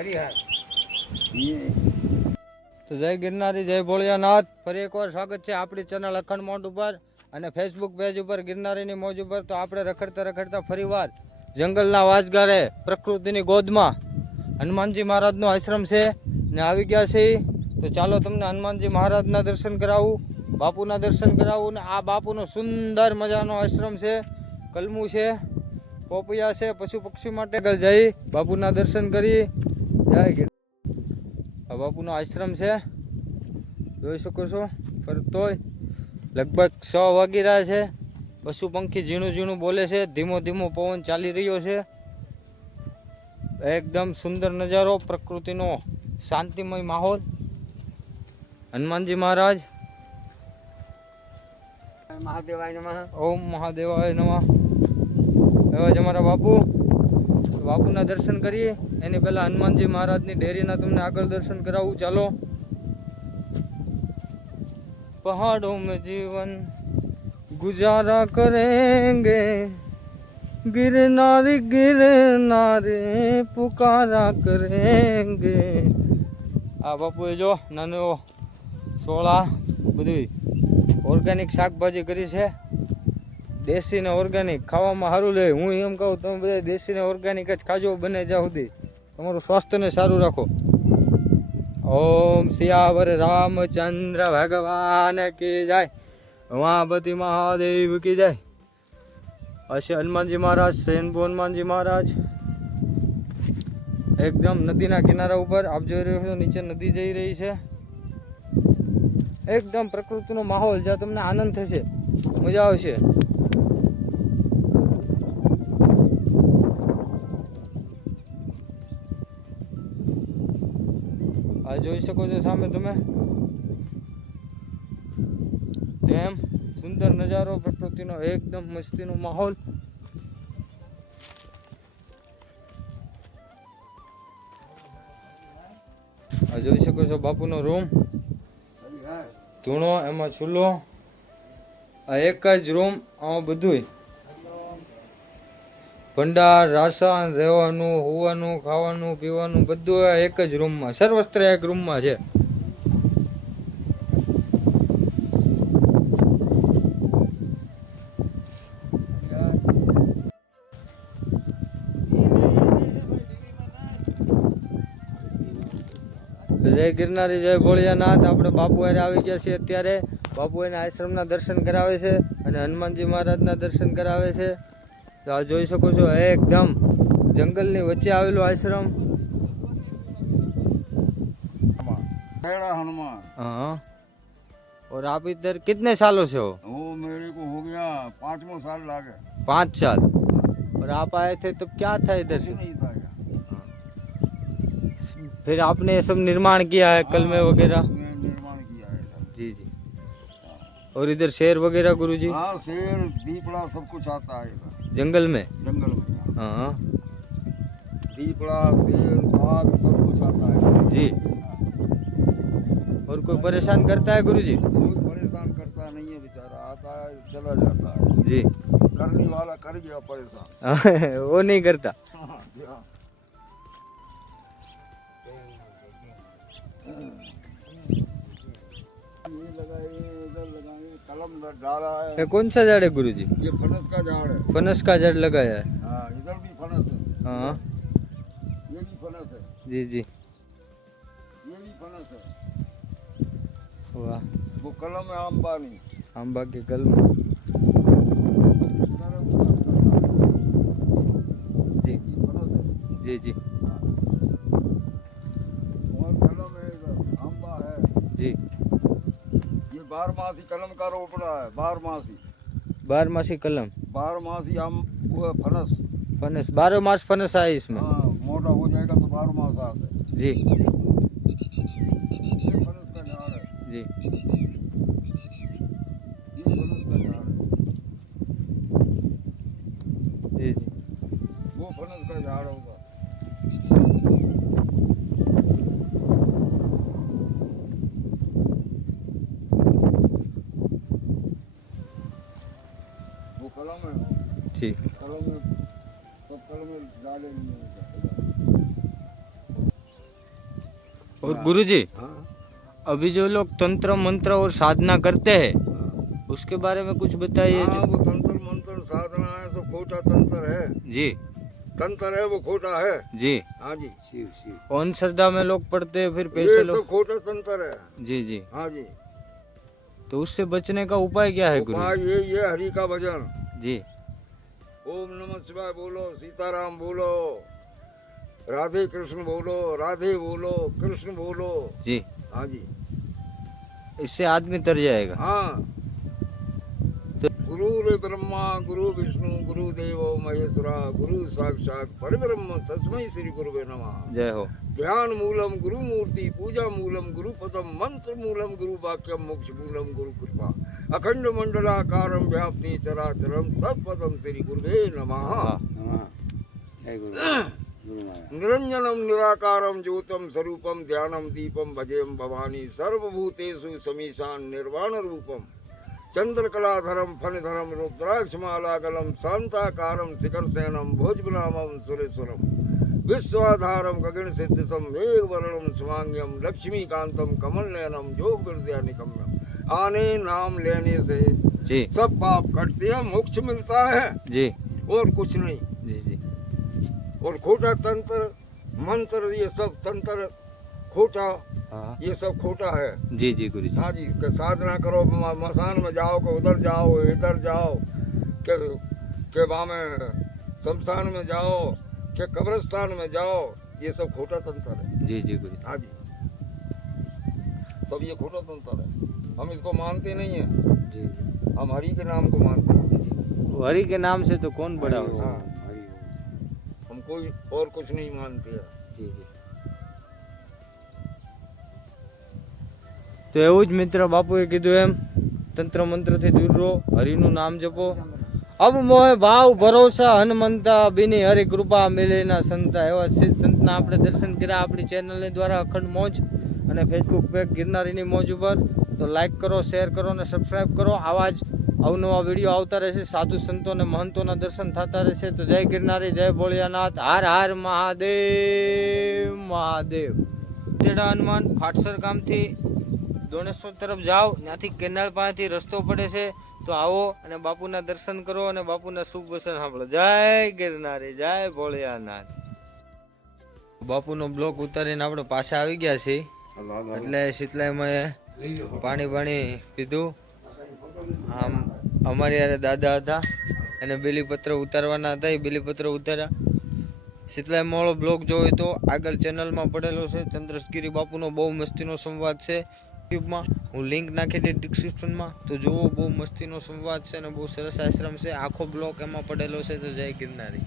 હરિહર તો જય ગિરનારી, જય ભોળિયાનાથ. ફરી એકવાર સ્વાગત છે આપણી ચેનલ અખંડ મોન્ટ ઉપર અને ફેસબુક પેજ ઉપર ગિરનારીની મોજ ઉપર. તો આપણે રખડતા રખડતા ફરીવાર જંગલના વાજગારે પ્રકૃતિની ગોદમાં હનુમાનજી મહારાજનો આશ્રમ છે ને આવી ગયા છે. તો ચાલો તમને હનુમાનજી મહારાજના દર્શન કરાવું, બાપુના દર્શન કરાવું. ને આ બાપુનો સુંદર મજાનો આશ્રમ છે, કલમું છે, પોપિયા છે, પશુ પક્ષી માટે જઈ બાપુના દર્શન કરી. જય ગિરનાર. બાપુનો આશ્રમ છે, જોઈ શકો છો. ફરતોય લગભગ 6 વાગી રહ્યા છે. પશુ પંખી ઝીણું ઝીણું બોલે છે, ધીમો ધીમો પવન ચાલી રહ્યો છે. એકદમ સુંદર નજારો, પ્રકૃતિનો શાંતિમય માહોલ. હનુમાનજી મહારાજ મહાદેવાય નમઃ. ઓમ મહાદેવાય નમઃ. એવા જ અમારા બાપુ. બાપુના દર્શન કરીએ એની પહેલા હનુમાનજી મહારાજની ડેરીના તમને આગળ દર્શન કરાવું. ચાલો. પહાડો મેં જીવન ગુજારા કરેંગે, गिरनारी गिरनारी पुकारा करेंगे. આ બાપુએ જો નાનો સોળા બધી ઓર્ગેનિક શાકભાજી કરી છે, દેશી ને ઓર્ગેનિક. ખાવામાં સારું લે. હું એમ કહું તમે બધા દેશી ને ઓર્ગેનિક જ ખાજો બને જ્યાં સુધી. તમારું સ્વાસ્થ્યને સારું રાખો. ઓમ સિયાવર રામચંદ્ર ભગવાન કી જય, ઉમાપતિ મહાદેવ કી જય. હશે હનુમાનજી મહારાજ, સ્વયંભૂ હનુમાનજી મહારાજ. એકદમ નદીના કિનારા ઉપર આપ જોઈ રહ્યો છો, નીચે નદી જઈ રહી છે. એકદમ પ્રકૃતિનો માહોલ, જ્યાં તમને આનંદ થશે, મજા આવશે. આ જોઈ શકો છો સામે તમે એમ સુંદર નજારો, પ્રકૃતિનો એકદમ મસ્તીનો માહોલ. આ જોઈ શકો છો બાપુનો રૂમ, ધૂણો, એમાં ચૂલો. આ એક જ રૂમ, આમાં બધુંય ભંડાર, રાશન, રહેવાનું, હોવાનું, ખાવાનું, પીવાનું બધું એક જ રૂમમાં, સર્વસ્ત્ર એક રૂમમાં છે. જય ગિરનારી, જય ભોળિયાનાથ. આપણે બાપુ હારે આવી ગયા છીએ અત્યારે. બાપુ એના આશ્રમના દર્શન કરાવે છે અને હનુમાનજી મહારાજના દર્શન કરાવે છે. તો આ જોઈ શકો છો, એકદમ જંગલની વચ્ચે આવેલો આશ્રમ. हनुमान। हाँ। और आप इधर कितने सालों से हो? वो मेरे को हो गया 5वां साल लागे। 5 साल। और आप आए थे तब क्या था इधर से? नहीं था क्या? फिर आपने ये सब निर्माण किया है, कलमे वगैरह? निर्माण किया है सब। जी जी। और इधर शेर वगैरह गुरुजी? हाँ, शेर दीपड़ा सब कुछ आता है इधर जंगल में? जंगल में। हाँ। दीपड़ा, शेर, बाघ सब कुछ आता है जी। और कोई परेशान करता है गुरुजी? कोई परेशान करता नहीं है बेचारा, आता है चला जाता है जी। करने वाला कर गया परेशान। वो नहीं करता। हाँ, ये लगाए, इधर लगाए, कलम डाला है। ये कौन सा झाड़ है गुरुजी? ये फनस का झाड़ है। फनस का झाड़ लगाया है? हाँ, इधर भी फनस है। हाँ। ये भी फनस है। जी जी। ये भी फनस है। वाह। वो कलम है आंबा नहीं। आंबा के कलम। जी जी जी। और कलम है इधर, आंबा है जी। ये 12 कलम का रोपड़ा है। 12 12 कलम। 12 आम वो है फनस। फनस 12 मास फनस है इसमें? हाँ, मोटा हो जाएगा तो 12 आते हैं। जी। ये फनस का झाड़ है। जी। ये फनस का झाड़ है। जी जी। वो फनस का झाड़ होगा। वो कलम है। ठीक। कलम में सब कलम में डाले नहीं है। और गुरुजी हाँ अभी जो लोग तंत्र मंत्र और साधना करते हैं हाँ। उसके बारे में कुछ बताइए। हाँ, वो तंत्र मंत्र साधना है, सब खोटा तंत्र है। जी तंत्र है, वो खोटा है। जी। हाँ जी। शिव शिव। कौन श्रद्धा में लोग पढ़ते हैं फिर पैसे ये लोग। सब खोटा तंत्र है। जी जी। हाँ जी। तो उससे बचने का उपाय क्या है उपाय गुरु। ये हरि का भजन। जी ओम नमः शिवाय बोलो, सीताराम बोलो, राधे कृष्ण बोलो, राधे बोलो, कृष्ण बोलो। जी। हाँ जी। इससे आदमी तर जाएगा। हाँ। गुरु ब्रह्मा गुरु विष्णु गुरु देवो महेश्वरा गुरु साक्षात परब्रह्म तस्मै श्री गुरुवे नमः। जय हो। ध्यान मूलम गुरु मूर्ति पूजा मूलम गुरु पदम मंत्र मूलम गुरु वाक्यम मोक्ष मूलम गुरु कृपा अखंड मंडलाकारम व्याप्ति चराचरम तत्पदम श्री गुरुवे नमः। निरंजनम निराकारम ज्योतम स्वरूपम ध्यानम दीपम भजेम भवानी सर्वभूतेषु समीशान निर्वाण रूपम चंद्रकलाधरम फणिधरम रुद्राक्षमालागलम शांताकारम शिखर सेनम भोजबनामम सुरेश्वरम विश्वाधारम गगन सिद्धिसम मेघवर्णम स्वांग्यम लक्ष्मीकांतम कमल नयनम योग विद्यानिकम्यम। आने नाम लेने से जी सब पाप कटते हैं, मोक्ष मिलता है जी और कुछ नहीं। जी जी। और खोटा तंत्र मंत्र ये सब तंत्र खोटा, हाँ ये सब खोटा है। जी जी गुरु जी। हाँ जी। कि साधना करो, मसान में जाओ, कि उधर जाओ इधर जाओ, के वहाँ में शमशान में जाओ, के कब्रिस्तान में जाओ, ये सब खोटा तंत्र है। जी जी गुरु। हाँ जी। सब ये खोटा तंत्र है, हम इसको मानते नहीं है। जी जी। हम हरि के नाम को मानते हैं। जी हरि के नाम से तो कौन बड़ा हो हाँ, सकता। हरि ओम। हम कोई और कुछ नहीं मानते हैं। जी जी। તો એવું જ મિત્ર બાપુએ કીધું એમ તંત્ર મંત્રથી દૂર રહો, હરિનું નામ જપો। અબ મોહ ભાવ ભરોસા હનુમંતા બિની હરિ કૃપા મિલેના સંતા એવા સિદ્ધ સંતના આપણે દર્શન કર્યા આપણી ચેનલની દ્વારા અખંડ મોજ અને ફેસબુક પેજ ગિરનારીની મોજ ઉપર। તો લાઈક કરો, શેર કરો અને સબસ્ક્રાઈબ કરો। આવા જ અવનવા વિડીયો આવતા રહેશે, સાધુ સંતો અને મહંતોના દર્શન થતા રહેશે। તો જય ગિરનારી, જય ભોળિયાનાથ, હર હર મહાદેવ મહાદેવ। તેડા હનુમાન ફાટસર ગામથી દોણેશ્વર તરફ જાઓ, ત્યાંથી કેનાલ પાસેથી રસ્તો પડે છે। તો આવો અને બાપુના દર્શન કરો અને બાપુના શુભ વચન સાંભળો। જય ગિરનારી, જય ભોળિયાનાથ। બાપુનો બ્લોક ઉતારીને આપણે પાછા આવી ગયા છીએ, એટલે શીતલાઈમાં પાણી પીધું। આમ અમારી યારે દાદા હતા અને બેલીપત્ર ઉતારવાના હતા, એ બેલીપત્ર ઉતાર્યા। શીતલાઈ મોળો બ્લોગ જોયો તો આગળ ચેનલમાં પડેલો છે, ચંદ્રશગીરી બાપુનો બહુ મસ્તીનો સંવાદ છે યુટ્યુબમાં, હું લિંક નાખી દઈ ડિસ્ક્રિપ્શનમાં। તો જુઓ, બહુ મસ્તીનો સંવાદ છે અને બહુ સરસ આશ્રમ છે, આખો બ્લોગ એમાં પડેલો છે। તો જય ગિરનારી।